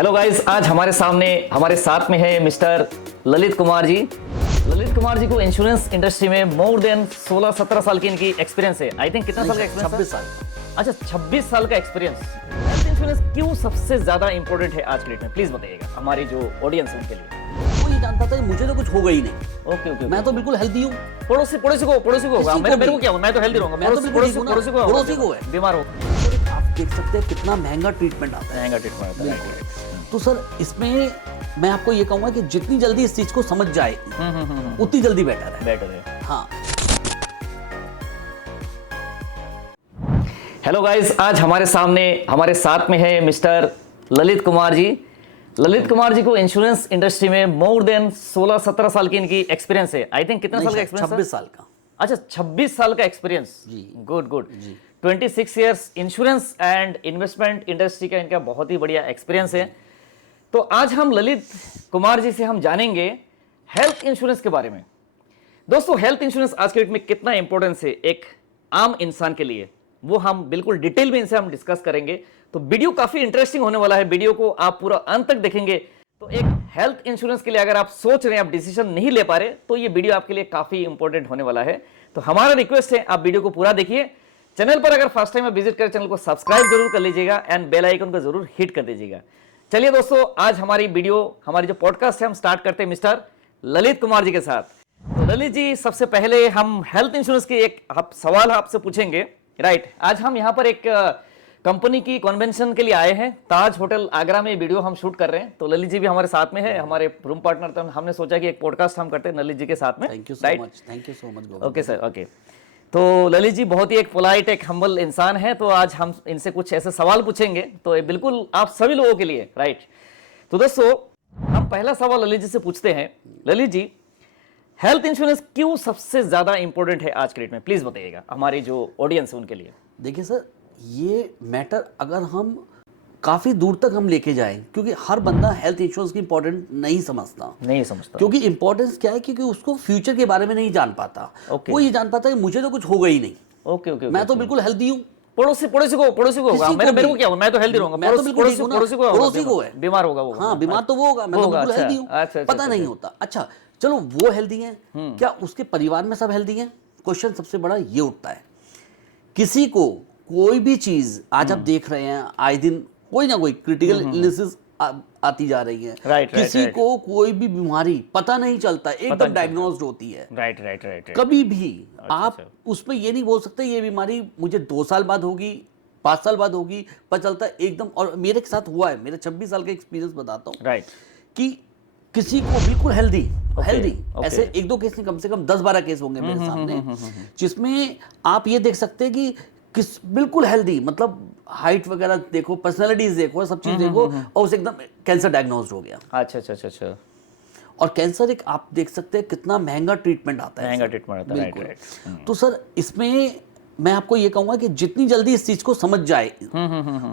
Hello guys, आज हमारे सामने हमारे साथ में है मिस्टर ललित कुमार जी। ललित कुमार जी को इंश्योरेंस इंडस्ट्री में मोर देन 16-17 साल की इनकी एक्सपीरियंस है। आई थिंक कितना साल का एक्सपीरियंस? 26 साल। अच्छा, 26 साल का एक्सपीरियंस। हेल्थ इंश्योरेंस क्यों सबसे ज्यादा इंपॉर्टेंट है आज के डेट में, प्लीज बताइएगा हमारी जो ऑडियंस है उनके लिए। वो ये जानता था कि मुझे तो कुछ होगा ही नहीं। ओके ओके, मैं तो बिल्कुल हेल्दी हूँ। पड़ोसी को होगा, मेरे को क्या होगा, मैं तो हेल्दी रहूंगा। मैं तो बिल्कुल पड़ोसी को है, बीमार हो, आप देख सकते हैं कितना महंगा ट्रीटमेंट आता है। महंगा ट्रीटमेंट आता है। तो सर इसमें मैं आपको ये कहूंगा कि जितनी जल्दी इस चीज को समझ जाए उतनी जल्दी बेटर है। हाँ। हेलो गाइस, आज हमारे सामने हमारे साथ में है मिस्टर ललित कुमार जी। ललित कुमार जी को इंश्योरेंस इंडस्ट्री में मोर देन 16-17 साल की इनकी एक्सपीरियंस है। आई थिंक कितना साल का एक्सपीरियंस? 26 साल का। अच्छा, 26 साल का experience. Good 26 years insurance and investment industry का इनका बहुत ही बढ़िया एक्सपीरियंस है। तो आज हम ललित कुमार जी से हम जानेंगे हेल्थ इंश्योरेंस के बारे में। दोस्तों, हेल्थ इंश्योरेंस आज के डेट में कितना इंपॉर्टेंस है एक आम इंसान के लिए, वो हम बिल्कुल डिटेल में इनसे हम डिस्कस करेंगे। तो वीडियो काफी इंटरेस्टिंग होने वाला है। वीडियो को आप पूरा अंत तक देखेंगे तो एक हेल्थ इंश्योरेंस के लिए अगर आप सोच रहे हैं, आप डिसीजन नहीं ले पा रहे, तो ये वीडियो आपके लिए काफी इंपॉर्टेंट होने वाला है। तो हमारा रिक्वेस्ट है आप वीडियो को पूरा देखिए। चैनल पर अगर फर्स्ट टाइम आप विजिट करें, चैनल को सब्सक्राइब जरूर कर लीजिएगा एंड बेल आइकन को जरूर हिट कर दीजिएगा। चलिए दोस्तों, आज हमारी जो पॉडकास्ट है हम स्टार्ट करते हैं मिस्टर ललित कुमार जी के साथ। तो ललित जी, सबसे पहले हम हेल्थ इंश्योरेंस की एक सवाल आपसे पूछेंगे। राइट, आज हम यहाँ पर एक कंपनी की कन्वेंशन के लिए आए हैं, ताज होटल आगरा में वीडियो हम शूट कर रहे हैं। तो ललित जी भी हमारे साथ में है, हमारे रूम पार्टनर। तो हमने सोचा कि एक पॉडकास्ट हम करते हैं ललित जी के साथ में। Thank you so much. Okay sir, okay. तो ललित जी बहुत ही एक पोलाइट, एक हम्बल इंसान है। तो आज हम इनसे कुछ ऐसे सवाल पूछेंगे तो ये बिल्कुल आप सभी लोगों के लिए। राइट, तो दोस्तों हम पहला सवाल ललित जी से पूछते हैं। ललित जी, हेल्थ इंश्योरेंस क्यों सबसे ज्यादा इंपॉर्टेंट है आज के डेट में, प्लीज बताइएगा हमारी जो ऑडियंस है उनके लिए। देखिए सर, ये मैटर अगर हम काफी दूर तक हम लेके जाएं, क्योंकि हर बंदा हेल्थ इंश्योरेंस की इंपॉर्टेंट नहीं समझता, क्योंकि इंपॉर्टेंस क्या है, क्योंकि उसको फ्यूचर के बारे में नहीं जान पाता। वो ये जान पाता है कि मुझे तो कुछ होगा ही नहीं। ओके, मैं तो बिल्कुल हेल्दी हूँ। पड़ोसी को होगा, मेरे को क्या होगा, मैं तो हेल्दी रहूंगा। मैं तो बिल्कुल पड़ोसी को है, बीमार होगा वो। हाँ, बीमार तो वो होगा, मैं तो बिल्कुल हेल्दी हूँ। पता नहीं होता। अच्छा चलो, वो हेल्दी है, क्या उसके परिवार में सब हेल्दी हैं? क्वेश्चन सबसे बड़ा ये उठता है। किसी को कोई भी चीज, आज आप देख रहे हैं आए दिन कोई ना कोई क्रिटिकल इलनेसेस आती जा रही है। किसी को कोई भी बीमारी पता नहीं चलता, एकदम डायग्नोस्ड होती है। राइट। कभी भी आप उसमें ये नहीं बोल सकते ये बीमारी मुझे 2 साल बाद होगी, 5 साल बाद होगी, पता चलता है एकदम। और मेरे साथ हुआ है, मेरे 26 साल का एक्सपीरियंस बताता हूँ। राइट, कि किसी को बिल्कुल हेल्दी ऐसे 1-2 केस नहीं, कम से कम 10-12 केस होंगे मेरे सामने, जिसमें आप ये देख सकते हैं कि बिल्कुल हेल्दी, मतलब हाइट वगैरह देखो, पर्सनालिटीज देखो, सब चीज देखो, और उसे एकदम कैंसर डायग्नोस्ड हो गया। अच्छा। और कैंसर एक आप देख सकते हैं कितना महंगा ट्रीटमेंट आता है। राइट। तो सर इसमें मैं आपको ये कहूंगा कि जितनी जल्दी इस चीज को समझ जाए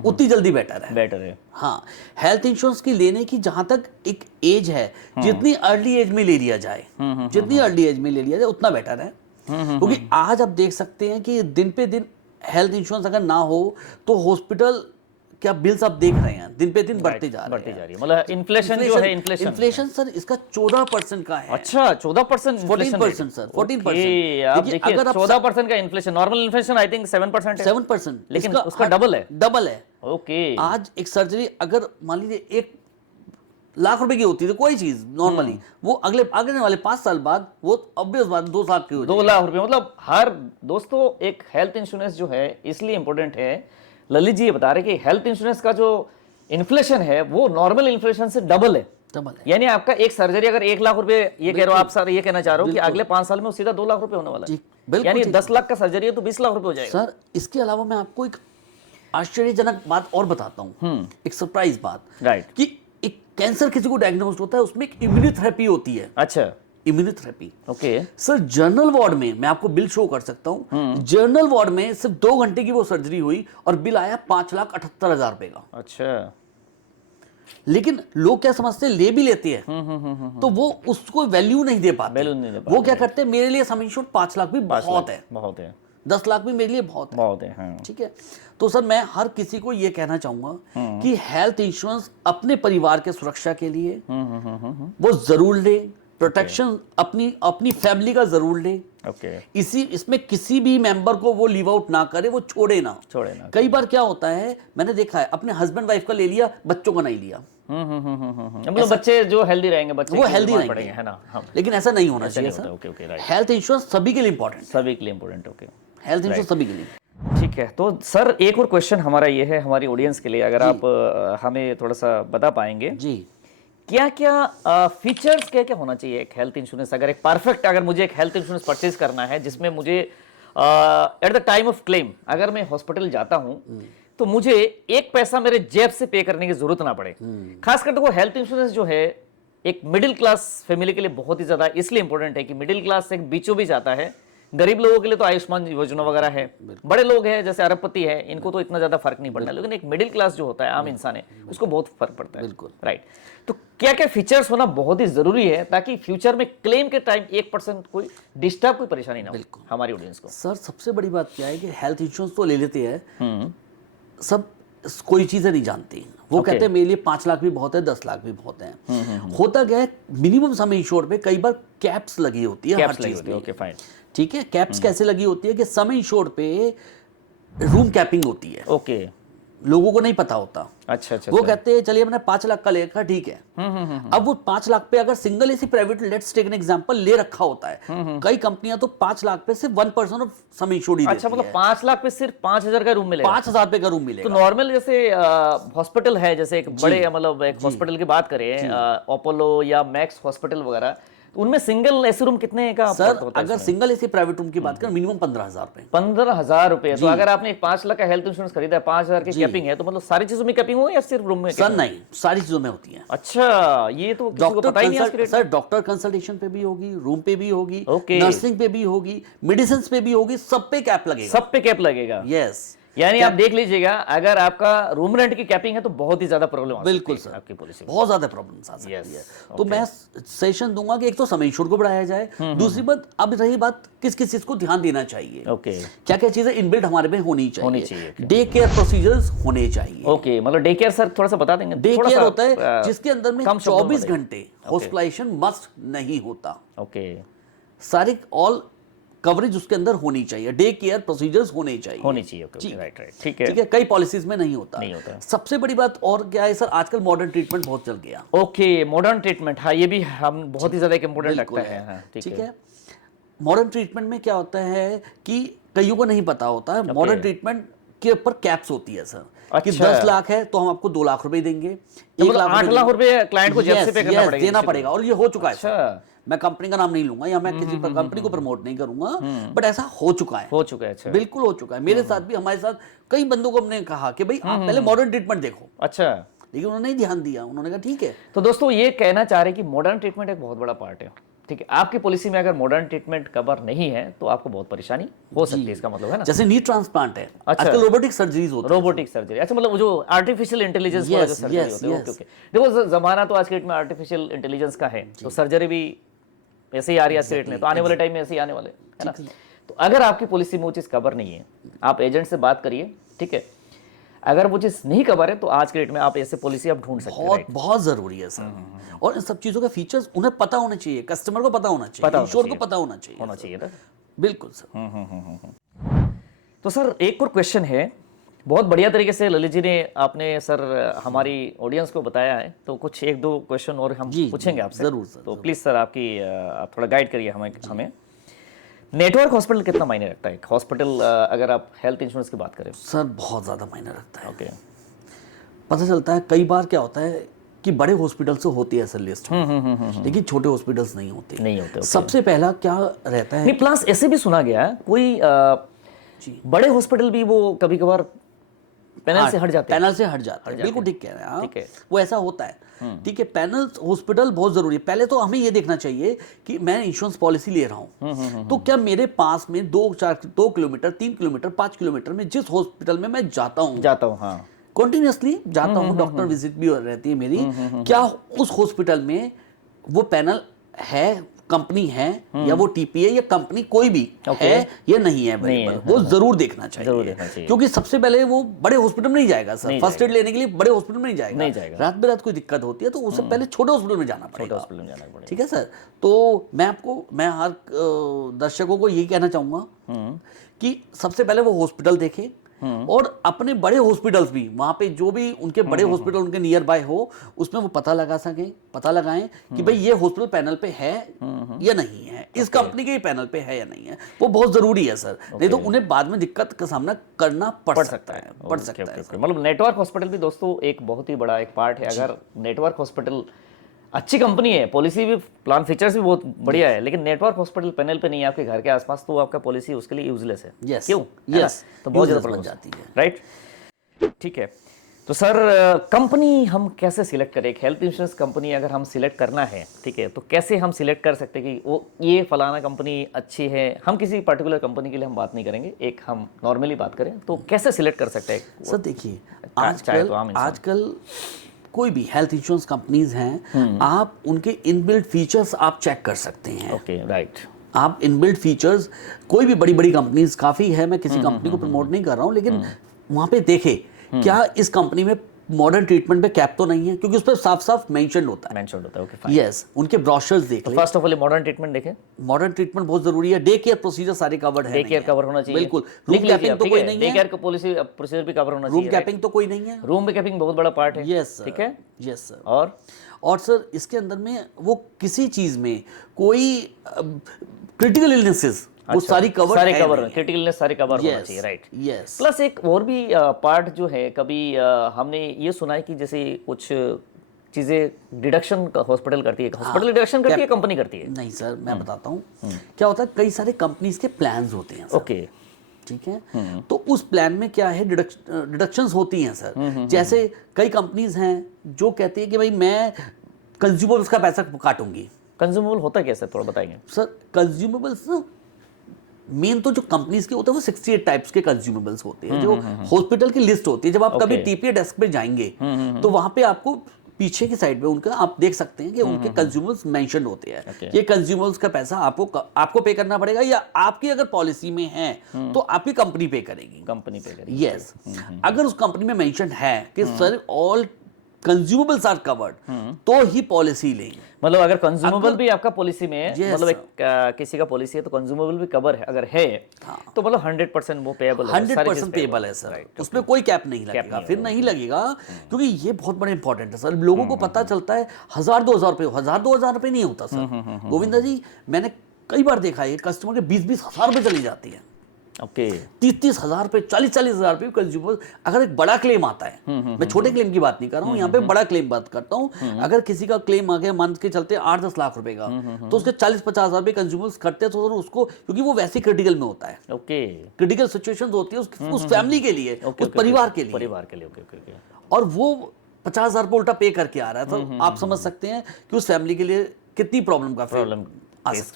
उतनी जल्दी बेटर है। हाँ, हेल्थ इंश्योरेंस की लेने की जहां तक एक एज है, जितनी अर्ली एज में ले लिया जाए, उतना बेटर है। क्योंकि आज आप देख सकते हैं कि दिन पे दिन हेल्थ इंश्योरेंस अगर ना हो तो हॉस्पिटल क्या बिल्स आप देख रहे हैं दिन पे दिन बढ़ते जा रही है। मतलब इन्फ्लेशन सर इसका 14% का है। अच्छा, 14%, 14% सर, 14%। आप देखिए 14% का inflation, normal inflation I think 7% है। 7%, लेकिन उसका डबल है। ओके, आज एक सर्जरी अगर मान लीजिए 1 लाख रुपए की होती है तो कोई चीज नॉर्मली, वो आगे वाले 5 साल बाद वो ऑब्वियस बात 2 लाख की हो जाएगी। 2 लाख रुपए। मतलब हर दोस्तों एक हेल्थ इंश्योरेंस जो है इसलिए इंपॉर्टेंट है। ललित जी ये बता रहे कि हेल्थ इंश्योरेंस का जो इन्फ्लेशन है वो नॉर्मल इन्फ्लेशन से डबल है। यानी आपका एक सर्जरी अगर 1 लाख रुपए, ये कह रहे हो आप सर, ये कहना चाह रहे हो कि अगले 5 साल में सीधा 2 लाख रुपए होने वाला है। यानी 10 लाख का सर्जरी है तो 20 लाख रुपए हो जाएगा। सर इसके अलावा मैं आपको एक आश्चर्यजनक बात और बताता हूँ, एक सरप्राइज बात। राइट, कि एक कैंसर किसी को डायग्नोज होता है, उसमें एक इम्यूनोथेरेपी होती है। अच्छा, immunotherapy. Okay sir general ward में मैं आपको बिल शो कर सकता हूँ, जनरल वार्ड में सिर्फ 2 घंटे की वो सर्जरी हुई और बिल आया 5,78,000 रुपए का। अच्छा, लेकिन लोग क्या समझते हैं, ले भी लेते हैं तो वो उसको वैल्यू नहीं दे पाते। वो क्या करते हैं, मेरे लिए सम इंश्योर्ड 5 लाख भी बहुत है। 10 लाख भी मेरे लिए बहुत है। बहुत है, हाँ। ठीक है, तो सर मैं हर किसी को ये कहना चाहूंगा कि हेल्थ इंश्योरेंस अपने परिवार के सुरक्षा के लिए वो जरूर ले, प्रोटेक्शन अपनी फैमिली का जरूर ले। ओके। इसमें किसी भी मेंबर को वो लीव आउट ना करे, वो छोड़े ना। कई बार क्या होता है, मैंने देखा है, अपने हस्बैंड वाइफ का ले लिया, बच्चों का नहीं लिया। मतलब बच्चे जो हेल्दी रहेंगे, बच्चे वो हेल्दी रहेंगे, है ना। लेकिन ऐसा नहीं होना चाहिए sir. Okay okay, right. Health insurance सभी के लिए इंपॉर्टेंट, सभी के लिए इंपॉर्टेंट। ओके, हेल्थ इंश्योरेंस सभी के लिए। ठीक है, तो सर एक और क्वेश्चन हमारा ये है हमारी ऑडियंस के लिए, अगर आप हमें थोड़ा सा बता पाएंगे जी, क्या क्या फीचर्स क्या क्या होना चाहिए एक हेल्थ इंश्योरेंस, अगर एक परफेक्ट, अगर मुझे एक हेल्थ इंश्योरेंस परचेज करना है जिसमें मुझे at the time of claim अगर मैं हॉस्पिटल जाता हूं तो मुझे एक पैसा मेरे जेब से पे करने की जरूरत ना पड़े। खासकर तो वो हेल्थ इंश्योरेंस जो है एक मिडिल क्लास फैमिली के लिए बहुत ही ज्यादा इसलिए इंपॉर्टेंट है कि मिडिल क्लास एक बीचों बीच आता है। गरीब लोगों के लिए तो आयुष्मान योजना वगैरह है, बड़े लोग हैं जैसे अरबपति है, इनको तो इतना ज्यादा फर्क नहीं पड़ता, लेकिन एक मिडिल क्लास जो होता है आम इंसान है उसको बहुत फर्क पड़ता है। बिल्कुल, राइट। तो क्या क्या फीचर्स होना बहुत ही जरूरी है ताकि फ्यूचर में क्लेम के टाइम 1% कोई डिस्टर्ब, कोई परेशानी ना हो हमारी ऑडियंस को। सर सबसे बड़ी बात क्या है कि हेल्थ इंश्योरेंस तो ले लेते हैं सब, कोई चीजें नहीं जानती। वो कहते हैं मेरे लिए 5 लाख भी बहुत है, 10 लाख भी बहुत है। होता क्या है, मिनिमम सम इंश्योर पे कई बार कैप्स लगी होती है हर चीज में। Okay fine. ठीक है, कैप्स कैसे लगी होती है कि सम इंश्योर पे रूम कैपिंग होती है। ओके, लोगों को नहीं पता होता। अच्छा, वो कहते हैं चलिए मैंने 5 लाख का ले रखा, ठीक है। अब वो 5 लाख पे अगर single AC private, let's take an example, ले रखा होता है, कई कंपनियां तो 5 लाख पे सिर्फ 1% ऑफ सम इंश्योर्ड ही देती है। अच्छा, मतलब 5 लाख पे सिर्फ 5,000 का रूम मिलेगा? 5,000 रुपए का रूम मिलेगा। तो नॉर्मल जैसे हॉस्पिटल है, जैसे एक बड़े मतलब एक हॉस्पिटल की बात करें, अपोलो या मैक्स हॉस्पिटल वगैरह, उनमें सिंगल एसी रूम कितने का सर अगर सिंगल एसी प्राइवेट रूम की बात करें मिनिमम 15,000 रुपए। 15,000 रुपए। तो अगर आपने 5 लाख का हेल्थ इंश्योरेंस खरीदा है, 5,000 की कैपिंग है, तो मतलब सारी चीजों में कैपिंग होगी या सिर्फ रूम में? सर नहीं, सारी चीजों में होती है। अच्छा, ये तो किसी को पता ही नहीं है। सर डॉक्टर कंसल्टेशन पे भी होगी, रूम पे भी होगी, नर्सिंग पे भी होगी, मेडिसिन पे भी होगी, सब पे कैप लगेगा। सब पे कैप लगेगा, यस। यानी आप देख लीजिएगा, अगर आपका रूम रेंट की कैपिंग है तो बहुत ही ज्यादा प्रॉब्लम। बिल्कुल सर, आपकी पॉलिसी बहुत ज्यादा प्रॉब्लम आ सकती है। तो मैं सजेशन दूंगा कि एक तो सम इंश्योर्ड को बढ़ाया जाए, दूसरी बात, अब रही बात किस किस चीज को ध्यान देना चाहिए। ओके, क्या क्या चीजें इनबिल्ट हमारे में होनी चाहिए। डे केयर प्रोसीजर्स होने चाहिए। ओके, मतलब डे केयर सर थोड़ा सा बता देंगे। डे केयर होता है जिसके अंदर में 24 घंटे हॉस्पिटलाइजेशन मस्ट नहीं होता। ओके, सारी ऑल कवरेज उसके अंदर होनी चाहिए, डे केयर प्रोसीजर्स होनी चाहिए। ओके, राइट, ठीक है। कई पॉलिसीज में नहीं होता। सबसे बड़ी बात और क्या है सर, आजकल मॉडर्न ट्रीटमेंट बहुत चल गया। ओके, मॉडर्न ट्रीटमेट, हाँ ये भी हम बहुत ही ज्यादा इंपॉर्टेंट लगता है। ठीक है, मॉडर्न ट्रीटमेंट में क्या होता है कि कईयों को नहीं पता होता है, मॉडर्न ट्रीटमेंट के ऊपर कैप्स होती है सर। कि 10 लाख है तो हम आपको 2 लाख रुपए देंगे, 8 लाख रुपए क्लाइंट को जेब से पे करना पड़ेगा, देना पड़ेगा। और ये हो चुका है। मैं कंपनी का नाम नहीं लूंगा या मैं किसी पर कंपनी को प्रमोट नहीं करूंगा, बट ऐसा हो चुका है। अच्छा, बिल्कुल हो चुका है। मेरे साथ भी, हमारे साथ कई बंदों को हमने कहा कि भाई आप पहले मॉडर्न ट्रीटमेंट देखो। अच्छा, लेकिन उन्होंने नहीं ध्यान दिया, उन्होंने कहा ठीक है। तो दोस्तों ये कहना चाह रहे हैं कि मॉडर्न ट्रीटमेंट एक बहुत बड़ा पार्ट है। ठीक है, आपकी पॉलिसी में अगर मॉडर्न ट्रीटमेंट कवर नहीं है तो आपको बहुत परेशानी हो सकती है, इसका मतलब है ना। जैसे नी ट्रांसप्लांट है, आजकल रोबोटिक सर्जरीज होती है। रोबोटिक सर्जरी, अच्छा, मतलब जो आर्टिफिशियल इंटेलिजेंस वाला जो सर्जरी होती है। ओके, देखो जमाना तो आज के डेट में आर्टिफिशियल इंटेलिजेंस का है, तो सर्जरी भी ऐसे ही आ रही है आज के डेट में, तो आने वाले टाइम में ऐसे ही आने वाले, है ना। तो अगर आपकी पॉलिसी में वो चीज कवर नहीं है, आप एजेंट से बात करिए, ठीक है। अगर वो चीज नहीं कवर है तो आज के डेट में आप ऐसे पॉलिसी आप ढूंढ सकते हैं। बहुत जरूरी है सर। और इन सब चीजों के फीचर्स उन्हें पता होने चाहिए, कस्टमर को पता होना चाहिए, इंश्योर को पता होना चाहिए ना। बिल्कुल सर। तो सर एक और क्वेश्चन है, बहुत बढ़िया तरीके से ललित जी ने आपने सर हमारी ऑडियंस को बताया है, तो कुछ 1-2 क्वेश्चन और हम पूछेंगे आपसे। जरूर सर। तो प्लीज सर आप थोड़ा गाइड करिए हमें। नेटवर्क हॉस्पिटल कितना मायने रखता है? हॉस्पिटल अगर आप हेल्थ इंश्योरेंस की बात करें सर, बहुत ज्यादा मायने रखता है। ओके, पता चलता है कई बार क्या होता है कि बड़े हॉस्पिटल से होती है सर लिस्ट, लेकिन छोटे हॉस्पिटल्स नहीं होते। सबसे पहला क्या रहता है, नहीं प्लस ऐसे भी सुना गया कोई बड़े हॉस्पिटल भी वो कभी कभार पैनल से हट जाते हैं। बिल्कुल ठीक कह रहे हैं आप, वो ऐसा होता है। ठीक है, पैनल हॉस्पिटल बहुत जरूरी है। पहले तो हमें ये देखना चाहिए कि मैं इंश्योरेंस पॉलिसी ले रहा हूं, तो क्या मेरे पास में 2 किलोमीटर, 3 किलोमीटर, 5 किलोमीटर में जिस हॉस्पिटल में मैं जाता हूं, हाँ, कंटिन्यूअसली जाता हूं, डॉक्टर विजिट भी रहती है मेरी, क्या उस हॉस्पिटल में वो पैनल है, कंपनी है या वो टीपीए या कंपनी कोई भी है या नहीं है available, वो जरूर देखना चाहिए। क्योंकि सबसे पहले वो बड़े हॉस्पिटल में नहीं जाएगा सर, फर्स्ट एड लेने के लिए बड़े हॉस्पिटल में नहीं जाएगा, रात में रात कोई दिक्कत होती है तो उससे पहले छोटे हॉस्पिटल में जाना पड़ेगा। ठीक है सर, तो मैं हर दर्शकों को यही कहना चाहूंगा कि सबसे पहले वो हॉस्पिटल देखे और अपने बड़े हॉस्पिटल्स भी, वहां पे जो भी उनके बड़े हॉस्पिटल उनके नियर बाय हो, उसमें वो पता लगाएं कि भाई ये हॉस्पिटल पैनल पे है या नहीं है, इस कंपनी के पैनल पे है या नहीं है। वो बहुत जरूरी है सर, नहीं तो उन्हें बाद में दिक्कत का सामना करना पड़ सकता है। मतलब नेटवर्क हॉस्पिटल भी दोस्तों एक बहुत ही बड़ा एक पार्ट है। अगर नेटवर्क हॉस्पिटल अच्छी कंपनी है, पॉलिसी भी, प्लान फीचर्स भी बहुत बढ़िया है, लेकिन नेटवर्क हॉस्पिटल पैनल पे नहीं है आपके घर के आसपास, तो आपका पॉलिसी उसके लिए यूजलेस है। क्यों? तो बहुत ज्यादा प्रॉब्लम जाती है, राइट? ठीक है, तो सर कंपनी हम कैसे सिलेक्ट करें? एक हेल्थ इंश्योरेंस कंपनी अगर हम सिलेक्ट करना है, ठीक है, तो कैसे हम सिलेक्ट कर सकते हैं कि वो ये फलाना कंपनी अच्छी है? हम किसी पर्टिकुलर कंपनी के लिए हम बात नहीं करेंगे, एक हम नॉर्मली बात करें, तो कैसे सिलेक्ट कर सकते हैं? सर देखिए, आजकल कोई भी हेल्थ इंश्योरेंस कंपनीज हैं, आप उनके इनबिल्ट फीचर्स आप चेक कर सकते हैं। Okay, right. आप इनबिल्ट फीचर्स, कोई भी बड़ी बड़ी कंपनीज काफ़ी है, मैं किसी कंपनी को प्रमोट नहीं कर रहा हूँ, लेकिन वहाँ पे देखे क्या इस कंपनी में मॉडर्न ट्रीटमेंट पे कैप तो नहीं है, क्योंकि उस पर साफ साफ मेंशन होता है। Okay, fine. यस, उनके ब्रोशर्स देख ले। First of all modern treatment देखें। मॉडर्न ट्रीटमेंट बहुत जरूरी है। डे केयर प्रोसीजर सारे कवर्ड है। डे केयर कवर होना चाहिए, बिल्कुल। रूम कैपिंग तो कोई नहीं है। डे केयर का पॉलिसी प्रोसीजर भी कवर होना चाहिए। रूम कैपिंग तो कोई नहीं है। रूम कैपिंग बहुत बड़ा पार्ट है। यस, ठीक है। Yes sir. और सर इसके अंदर में वो किसी चीज में कोई क्रिटिकल इलनेसेस वो सारी कवर क्रिटिकल इलनेस सारे कवर होना चाहिए, राइट? यस। प्लस एक और भी पार्ट जो है, कभी हमने ये सुना है कि जैसे कुछ चीजें डिडक्शन हॉस्पिटल करती है, हॉस्पिटल डिडक्शन करती है, कंपनी करती है? नहीं सर, मैं बताता हूँ क्या होता है। कई सारे कंपनीज के प्लान्स होते हैं सर। ओके, ठीक है। तो उस प्लान में क्या है, डिडक्शंस होती हैं सर। जैसे कई कंपनीज हैं जो कहती है कि भाई मैं कंज्यूमर्स का पैसा काटूंगी। कंज्यूमेबल होता है कैसे, थोड़ा बताएंगे सर? कंज्यूमेबल्स ना, मेन तो जो कंपनीज के होते हैं वो 68 टाइप्स के कंज्यूमेबल्स होते हैं, जो हॉस्पिटल की लिस्ट होती है। जब आप कभी टीपीए डेस्क पे जाएंगे तो वहां पे आपको पीछे की साइड में उनका आप देख सकते हैं कि उनके कंज्यूमर्स मेंशन होते हैं। ये कंज्यूमर्स का पैसा आपको पे करना पड़ेगा, या आपकी अगर पॉलिसी में है तो आपकी कंपनी पे करेगी। यस, अगर उस कंपनी में मेंशन है कि sir all consumables are covered, तो ही पॉलिसी लेंगे। मतलब अगर कंज्यूमेबल भी आपका पॉलिसी में है, मतलब एक किसी का पॉलिसी है तो कंज्यूमेबल भी कवर है, अगर है तो मतलब 100% वो पेएबल है, 100% पेएबल है सर। उसमें कोई कैप नहीं लगेगा, फिर नहीं लगेगा, क्योंकि ये बहुत बड़ा इंपॉर्टेंट है सर। लोगों को पता चलता है 1000-2000 रुपए, 1000-2000 रुपए नहीं होता सर। गोविंदा जी, मैंने कई बार देखा है कस्टमर के 20-20 हजार रुपए चली जाती है। ओके, 30-30 हजार रुपए, 40-40 हजार रुपए कंज्यूमर। अगर एक बड़ा क्लेम आता है, मैं छोटे क्लेम की बात नहीं कर रहा हूँ, यहाँ पे बड़ा क्लेम बात करता हूँ। अगर किसी का क्लेम आ गया मान के चलते 8-10 लाख रुपए का, तो उसके 40-50 हजार रुपए कंज्यूमर्स करते हैं, तो उसको, क्योंकि वो वैसे क्रिटिकल में होता है। ओके, क्रिटिकल सिचुएशंस होती है उस फैमिली के लिए, उस परिवार के लिए, और वो 50 हजार रुपए उल्टा पे करके आ रहा है, तो आप समझ सकते हैं कि उस फैमिली के लिए कितनी प्रॉब्लम फेस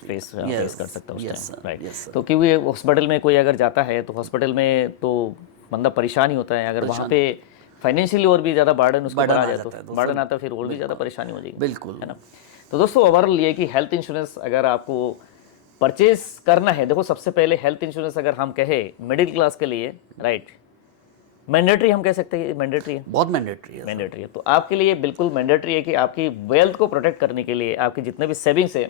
कर सकता है उस टाइम, राइट? तो क्योंकि हॉस्पिटल में कोई अगर जाता है तो हॉस्पिटल में तो बंदा परेशान ही होता है। अगर वहाँ पे फाइनेंशियली और भी ज़्यादा बर्डन उसको बढ़ा जाए, तो बर्डन आता है, फिर और भी ज़्यादा परेशानी हो जाएगी। बिल्कुल, है ना? तो दोस्तों ओवरऑल ये कि हेल्थ इंश्योरेंस अगर आपको परचेज करना है, देखो सबसे पहले हेल्थ इंश्योरेंस अगर हम कहें मिडिल क्लास के लिए, राइट, मैंडेटरी हम कह सकते हैं, मैंडेटरी है, बहुत मैंडेटरी है। तो आपके लिए बिल्कुल मैंडेटरी है कि आपकी वेल्थ को प्रोटेक्ट करने के लिए, आपके जितने भी सेविंग्स है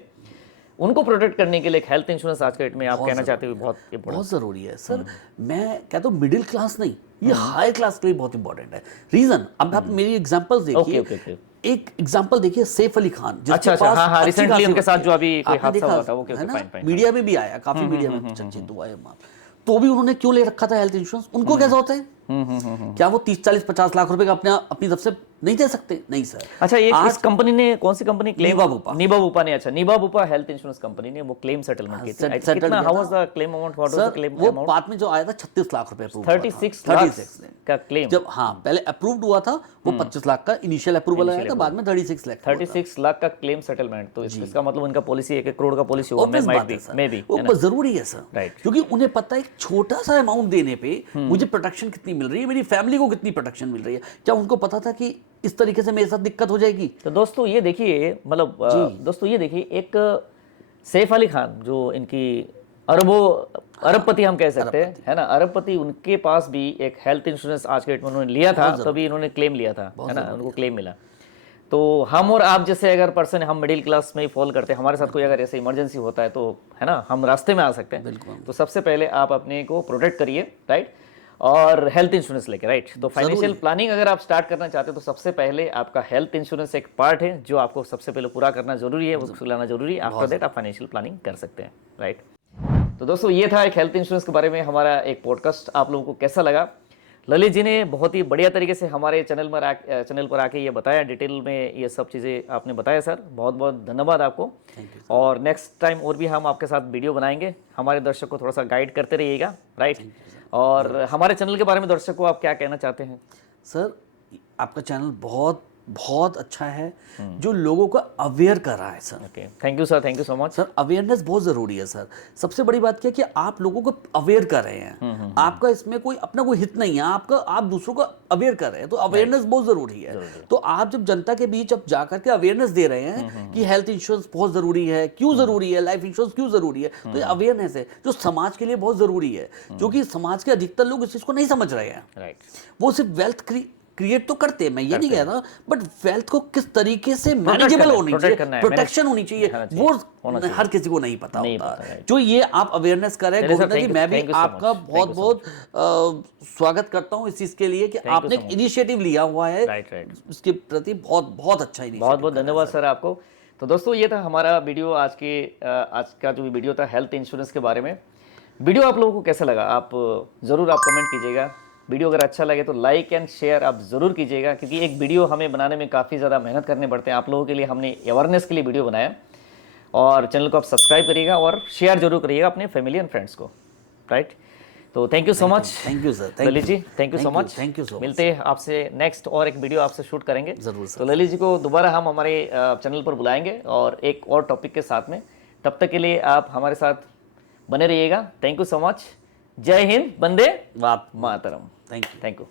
उनको प्रोटेक्ट करने के लिए हेल्थ इंश्योरेंस आज के डेट में आप कहना चाहते हो बहुत जरूरी है सर। मैं कहता हूँ मिडिल क्लास नहीं, ये हाई क्लास के लिए बहुत इंपॉर्टेंट है। रीजन, अब आप मेरी एग्जांपल्स देखिए। एक एग्जांपल देखिए, सैफ अली खान, जिसके पास हाँ, रिसेंटली उनके साथ जो अभी कोई हादसा हुआ था, वो फाइन, मीडिया में भी आया, काफी मीडिया में चर्चित हुआ है। तो भी उन्होंने क्यों ले रखा था हेल्थ इंश्योरेंस? उनको कैसा होता है? क्या वो 30-40-50 लाख रुपए का अपनी तरफ से नहीं दे सकते? नहीं सर। अच्छा, इस कंपनी ने, कौन सी कंपनी? नीबा बुपा ने। अच्छा, नीबा बुपा हेल्थ इंश्योरेंस कंपनी ने वो क्लेम सेटलमेंट की थी। कितना, how was the claim amount? What was the claim amount? वो बाद में जो आया था 36 लाख रुपए अप्रूव, 36 लाख का क्लेम। जब पहले अप्रूव्ड हुआ था वो 25 लाख का इनिशियल अप्रूवल आया था, बाद में 36 लाख का क्लेम सेटलमेंट। तो इसका मतलब उनका पॉलिसी 1 करोड़ का पॉलिसी होगा, मे बी। वो जरूरी है सर, क्योंकि उन्हें पता है एक छोटा सा अमाउंट देने पे मुझे प्रोटेक्शन कितनी मिल रही है, मेरी फैमिली को कितनी प्रोटेक्शन मिल रही है। क्या उनको पता था कि इस तरीके से मेरे साथ दिक्कत हो जाएगी? तो दोस्तों ये देखिए, मतलब दोस्तों ये देखिए, एक सैफ अली खान जो इनकी अरबपति हम कह सकते हैं, है ना, अरबपति, उनके पास भी एक हेल्थ इंश्योरेंस आज के डेट में उन्होंने लिया था, तभी इन्होंने क्लेम लिया था, है ना, उनको क्लेम मिला। तो हम और आप जैसे अगर पर्सन, हम मिडिल क्लास में ही फॉल करते हैं, हमारे साथ कोई अगर ऐसे इमरजेंसी होता है तो, है ना, हम रास्ते में आ सकते हैं। तो सबसे पहले आप अपने को प्रोटेक्ट करिए, राइट, और हेल्थ इंश्योरेंस लेके, राइट। तो फाइनेंशियल प्लानिंग अगर आप स्टार्ट करना चाहते हैं तो सबसे पहले आपका हेल्थ इंश्योरेंस एक पार्ट है जो आपको सबसे पहले पूरा करना जरूरी है, उसको लाना जरूरी है। आफ्टर दैट आप फाइनेंशियल प्लानिंग कर सकते हैं, राइट। तो दोस्तों ये था एक हेल्थ इंश्योरेंस के बारे में हमारा एक पॉडकास्ट। आप लोगों को कैसा लगा? ललित जी ने बहुत ही बढ़िया तरीके से हमारे चैनल पर आके ये बताया, डिटेल में ये सब चीज़ें आपने बताया सर, बहुत बहुत धन्यवाद आपको। और नेक्स्ट टाइम और भी हम आपके साथ वीडियो बनाएंगे, हमारे दर्शक को थोड़ा सा गाइड करते रहिएगा, राइट। और हमारे चैनल के बारे में दर्शक को आप क्या कहना चाहते हैं? सर आपका चैनल बहुत बहुत अच्छा है, जो लोगों को अवेयर कर रहा है sir. Okay, thank you sir, thank you so much sir. Awareness बहुत जरूरी है सर। सबसे बड़ी बात क्या है कि आप लोगों को अवेयर कर रहे हैं। आपका इसमें कोई अपना कोई हित नहीं है, आपका आप दूसरों को अवेयर कर रहे हैं, तो अवेयरनेस बहुत जरूरी है। तो आप जब जनता के बीच अब जाकर के अवेयरनेस दे रहे हैं कि हेल्थ इंश्योरेंस बहुत जरूरी है, क्यों जरूरी है, लाइफ इंश्योरेंस क्यों जरूरी है, तो ये अवेयरनेस है जो समाज के लिए बहुत जरूरी है, क्योंकि समाज के अधिकतर लोग इस चीज को नहीं समझ रहे हैं। राइट, वो सिर्फ वेल्थ क्रिएट तो करते हैं, मैं ये नहीं कह रहा, बट वेल्थ को किस तरीके से मैनेजेबल होनी चाहिए, प्रोटेक्शन होनी चाहिए, वो हर किसी को नहीं पता होता। जो ये आप अवेयरनेस कर रहे हैं गोविंदा जी, मैं भी आपका बहुत बहुत स्वागत करता हूं इस चीज के लिए कि आपने एक इनिशिएटिव लिया हुआ है, इसके प्रति बहुत बहुत अच्छा इनिशिएटिव। बहुत बहुत धन्यवाद सर आपको। तो दोस्तों ये था हमारा वीडियो, आज का जो वीडियो था हेल्थ इंश्योरेंस के बारे में। वीडियो आप लोगों को कैसा लगा आप जरूर आप कमेंट कीजिएगा। वीडियो अगर अच्छा लगे तो लाइक एंड शेयर आप ज़रूर कीजिएगा, क्योंकि एक वीडियो हमें बनाने में काफ़ी ज़्यादा मेहनत करने पड़ते हैं। आप लोगों के लिए हमने अवेयरनेस के लिए वीडियो बनाया, और चैनल को आप सब्सक्राइब करिएगा और शेयर जरूर करिएगा अपने फैमिली एंड फ्रेंड्स को, राइट। तो thank you so much. Thank you sir, Lalit ji, thank you so much. Thank you so much. मिलते हैं आपसे नेक्स्ट और एक वीडियो आपसे शूट करेंगे जरूर सर। तो ललित जी को दोबारा हम हमारे चैनल पर बुलाएंगे और एक और टॉपिक के साथ में। तब तक के लिए आप हमारे साथ बने रहिएगा। Thank you so much. जय हिंद, वंदे मातरम। Thank you. Thank you.